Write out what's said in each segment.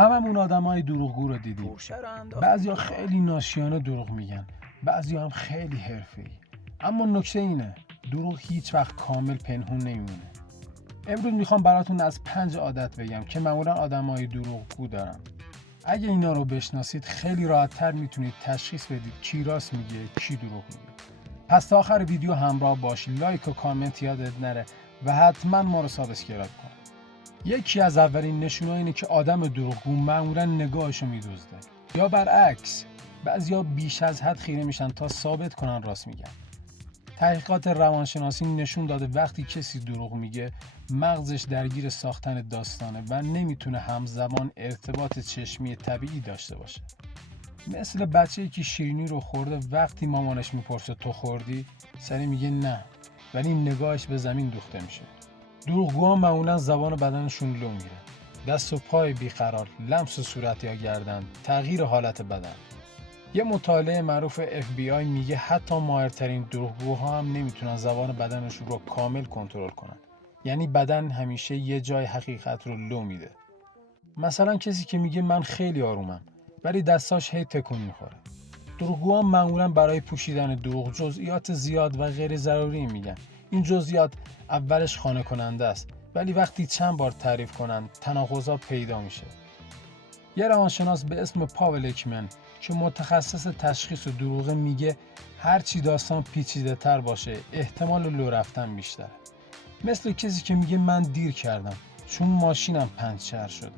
هممون آدمای دروغگو رو دیدیم. بعضیا خیلی ناشیانه دروغ میگن، بعضیا هم خیلی حرفه‌ای. اما نکته اینه، دروغ هیچ وقت کامل پنهون نمیمونه. امروز میخوام براتون از 5 عادت بگم که معمولا آدمای دروغگو دارن. اگه اینا رو بشناسید خیلی راحت‌تر میتونید تشخیص بدید کی راست میگه، کی دروغ میگه. پس تا آخر ویدیو همراه باش، لایک و کامنت یادت نره و حتما ما رو سابسکرایب کن. یکی از اولین نشونه‌ها اینه که آدم دروغگو معمولا نگاهشو میدزده. یا برعکس، بعضیا بیش از حد خیره میشن تا ثابت کنن راست میگن. تحقیقات روانشناسی نشون داده وقتی کسی دروغ میگه مغزش درگیر ساختن داستانه و نمیتونه همزمان ارتباط چشمی طبیعی داشته باشه. مثل بچه‌ای که شیرینی رو خورده، وقتی مامانش میپرسه تو خوردی؟ سری میگه نه، ولی نگاهش به زمین دوخته میشه. دروغگوها معمولا زبان بدنشون لو میره. دست و پای بیقرار، لمس صورت یا گردن، تغییر حالت بدن. یه مطالعه معروف FBI میگه حتی ماهرترین دروغگوها هم نمیتونن زبان بدنشون رو کامل کنترل کنن. یعنی بدن همیشه یه جای حقیقت رو لو میده. مثلا کسی که میگه من خیلی آرومم ولی دستاش هی تکون میخوره. دروغگوها معمولا برای پوشیدن دروغ جزئیات زیاد و غیر ضروری میگن. این جزئیات اولش خانه کننده است، ولی وقتی چند بار تعریف کنن تناقضات پیدا میشه. یه روانشناس به اسم پاول اکمن که متخصص تشخیص دروغ میگه هرچی داستان پیچیده تر باشه احتمال لو رفتن بیشتره. مثل کسی که میگه من دیر کردم چون ماشینم پنچر شده،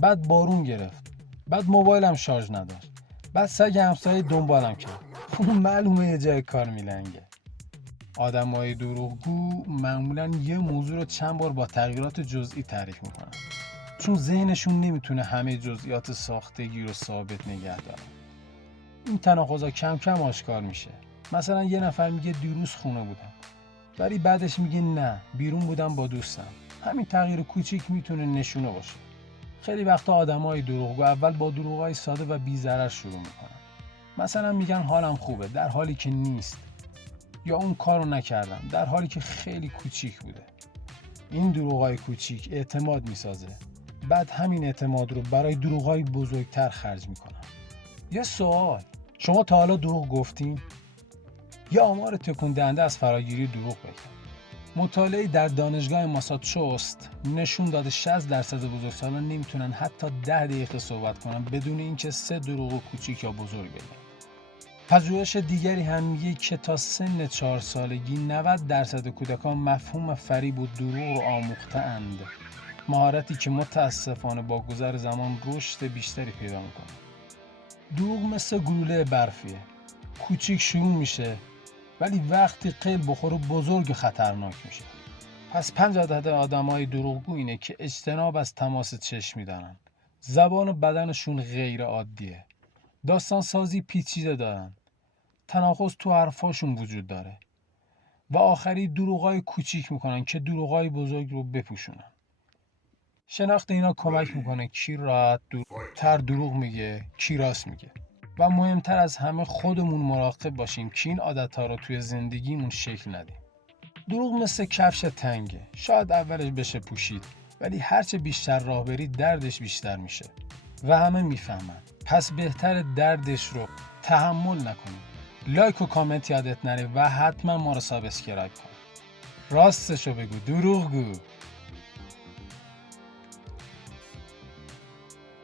بعد بارون گرفت، بعد موبایلم شارژ نداشت، بعد سگ همسایه دنبالم کرد. معلومه یه جای کار میلنگه. آدمای دروغگو معمولا یه موضوع رو چند بار با تغییرات جزئی تعریف میکنن، چون ذهنشون نمیتونه همه جزئیات ساختگی رو ثابت نگه داره. این تناقضا کم کم آشکار میشه. مثلا یه نفر میگه دیروز خونه بودم، ولی بعدش میگه نه بیرون بودم با دوستم. همین تغییر کوچیک میتونه نشونه باشه. خیلی وقتا آدمای دروغگو اول با دروغای ساده و بی‌ضرر شروع میکنن. مثلا میگن حالم خوبه در حالی که نیست، یا اون کارو نکردم در حالی که خیلی کوچیک بوده. این دروغای کوچیک اعتماد میسازه. بعد همین اعتماد رو برای دروغای بزرگتر خرج میکنن. یه سوال، شما تا حالا دروغ گفتین؟ یا آمار تکون دهنده از فراگیری دروغ بگید. مطالعه در دانشگاه ماساچوست نشون داده 60% بزرگسالان نمیتونن حتی 10 دقیقه صحبت کنن بدون اینکه 3 دروغ کوچیک یا بزرگ بگن. پژوهش دیگری هم میگه که تا سن 4 سالگی 90% کودکان مفهوم فریب و دروغ رو آموخته‌اند. مهارتی که متاسفانه با گذر زمان رشد بیشتری پیدا میکنه. دروغ مثل گلوله برفیه. کوچیک شروع میشه ولی وقتی قیل بخوره بزرگ خطرناک میشه. پس 5 عدد آدمای دروغگو اینه که اجتناب از تماس چشمی دارن. زبان بدنشون غیر عادیه. داستان سازی پیچیده دارن. تناقض تو حرفاشون وجود داره. و آخری دروغای کوچیک میکنن که دروغای بزرگ رو بپوشونن. شناخت اینا کمک میکنه کی راحت تر دروغ میگه، کی راست میگه. و مهمتر از همه خودمون مراقب باشیم که این عادت‌ها رو توی زندگیمون شکل ندیم. دروغ مثل کفش تنگه. شاید اولش بشه پوشید، ولی هرچه بیشتر راه بری دردش بیشتر میشه. و همه میفهمن. پس بهتره دردش رو تحمل نکنیم. لایک و کامنت یادت نره و حتما ما رو سابسکرایب کن. راستشو بگو دروغگو.